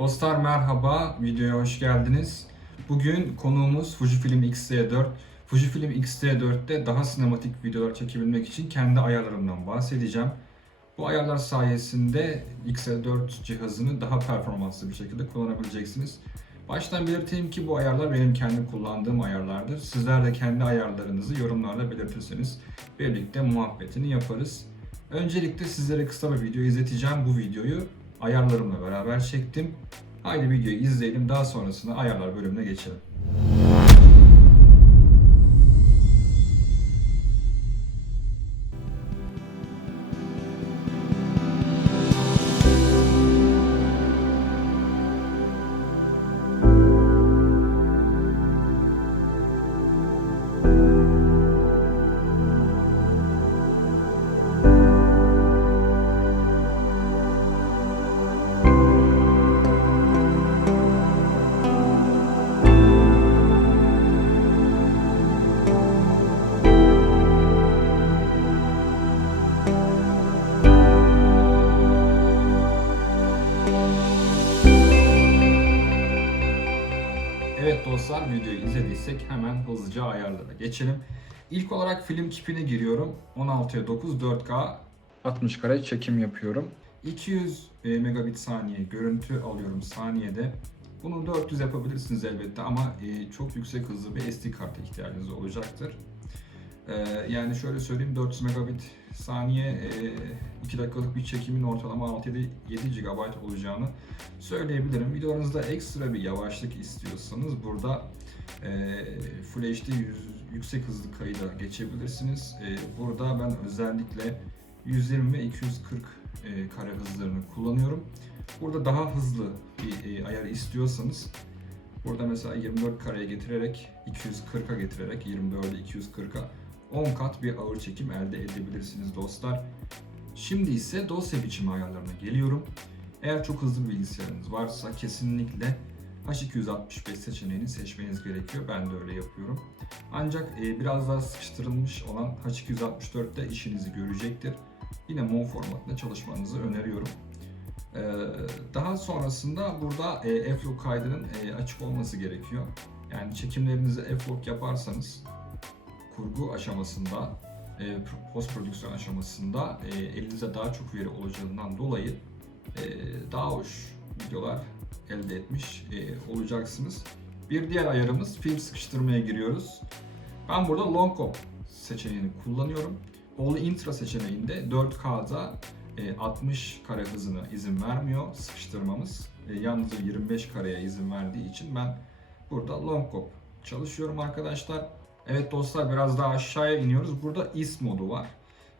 Dostlar merhaba, videoya hoş geldiniz. Bugün konuğumuz Fujifilm X-T4. Fujifilm X-T4'te daha sinematik videolar çekebilmek için kendi ayarlarımdan bahsedeceğim. Bu ayarlar sayesinde X-T4 cihazını daha performanslı bir şekilde kullanabileceksiniz. Baştan belirteyim ki bu ayarlar benim kendi kullandığım ayarlardır. Sizler de kendi ayarlarınızı yorumlarla belirtirseniz birlikte muhabbetini yaparız. Öncelikle sizlere kısa bir video izleteceğim. Bu videoyu ayarlarımla beraber çektim. Haydi videoyu izleyelim. Daha sonrasında ayarlar bölümüne geçelim. Evet dostlar videoyu izlediysek hemen hızlıca ayarlara geçelim. İlk olarak film kipine giriyorum. 16'ya 9 4K 60 kare çekim yapıyorum. 200 e, megabit saniye görüntü alıyorum saniyede. Bunu 400 yapabilirsiniz elbette ama e, çok yüksek hızlı bir SD kartı ihtiyacınız olacaktır. E, yani şöyle söyleyeyim 400 megabit saniye 2 dakikalık bir çekimin ortalama 6-7 GB olacağını söyleyebilirim. Videolarınızda ekstra bir yavaşlık istiyorsanız burada e, Full HD yüksek hızlı kayıda geçebilirsiniz. Burada ben özellikle 120 ve 240 e, kare hızlarını kullanıyorum. Burada daha hızlı bir ayar istiyorsanız burada mesela 24 kareye getirerek 240'a getirerek 24'ü 240'a 10 kat bir ağır çekim elde edebilirsiniz dostlar. Şimdi ise dosya biçimi ayarlarına geliyorum. Eğer çok hızlı bir bilgisayarınız varsa kesinlikle H265 seçeneğini seçmeniz gerekiyor. Ben de öyle yapıyorum. Ancak e, biraz daha sıkıştırılmış olan H264'te işinizi görecektir. Yine MOV formatında çalışmanızı öneriyorum. E, daha sonrasında burada e, F-Log kaydının açık olması gerekiyor. Yani çekimlerinizi F-Log yaparsanız kurgu aşamasında, e, post prodüksiyon aşamasında e, elinizde daha çok veri olacağından dolayı e, daha hoş videolar elde etmiş e, olacaksınız. Bir diğer ayarımız film sıkıştırmaya giriyoruz. Ben burada long cop seçeneğini kullanıyorum. All Intra seçeneğinde 4K'da e, 60 kare hızına izin vermiyor sıkıştırmamız. E, yalnızca 25 kareye izin verdiği için ben burada long cop çalışıyorum arkadaşlar. Evet dostlar biraz daha aşağıya iniyoruz. Burada IS modu var.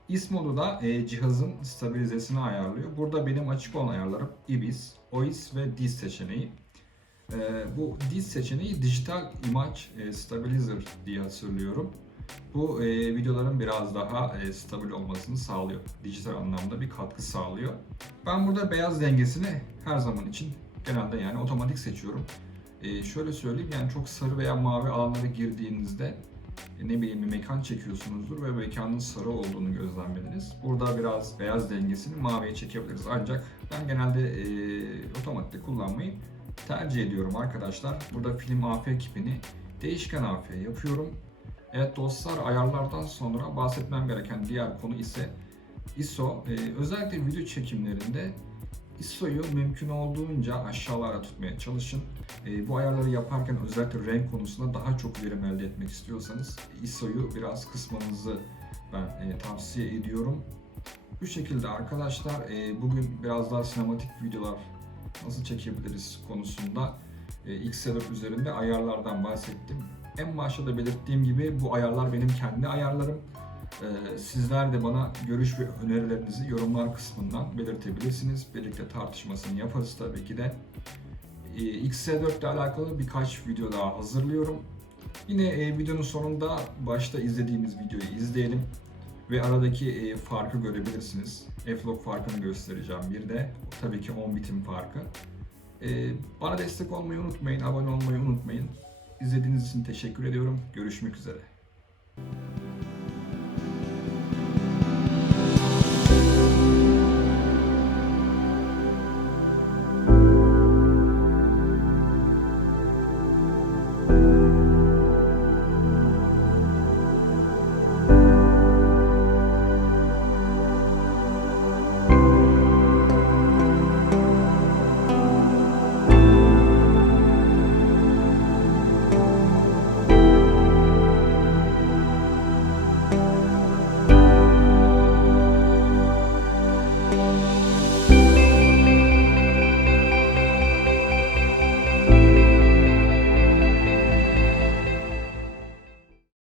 IS modu da e, cihazın stabilizesini ayarlıyor. Burada benim açık olan ayarlarım IBIS, OIS ve DIS seçeneği. E, bu DIS seçeneği Digital Image e, Stabilizer diye hatırlıyorum. Bu e, videoların biraz daha e, stabil olmasını sağlıyor. Dijital anlamda bir katkı sağlıyor. Ben burada beyaz dengesini her zaman için genelde yani otomatik seçiyorum. E, şöyle söyleyeyim yani çok sarı veya mavi alanlara girdiğinizde e, ne bileyim bir mekan çekiyorsunuzdur ve mekanın sarı olduğunu gözlemlediniz. Burada biraz beyaz dengesini maviye çekebiliriz. Ancak ben genelde e, otomatikte kullanmayı tercih ediyorum arkadaşlar. Burada film AF kipini değişken AF yapıyorum. Evet dostlar ayarlardan sonra bahsetmem gereken diğer konu ise ISO. E, özellikle video çekimlerinde ISO'yu mümkün olduğunca aşağılara tutmaya çalışın. E, bu ayarları yaparken özellikle renk konusunda daha çok verim elde etmek istiyorsanız ISO'yu biraz kısmanızı ben e, tavsiye ediyorum. Bu şekilde arkadaşlar e, bugün biraz daha sinematik videolar nasıl çekebiliriz konusunda e, X-Setup üzerinde ayarlardan bahsettim. En başta da belirttiğim gibi bu ayarlar benim kendi ayarlarım. Ee, Sizler de bana görüş ve önerilerinizi yorumlar kısmından belirtebilirsiniz. Birlikte tartışmasını yaparız tabii ki de. Ee, XS4 ile alakalı birkaç video daha hazırlıyorum. Yine e, videonun sonunda başta izlediğimiz videoyu izleyelim ve aradaki e, farkı görebilirsiniz. F-Log farkını göstereceğim bir de. Tabii ki 10 bitim farkı. Ee, Bana destek olmayı unutmayın, abone olmayı unutmayın. İzlediğiniz için teşekkür ediyorum. Görüşmek üzere.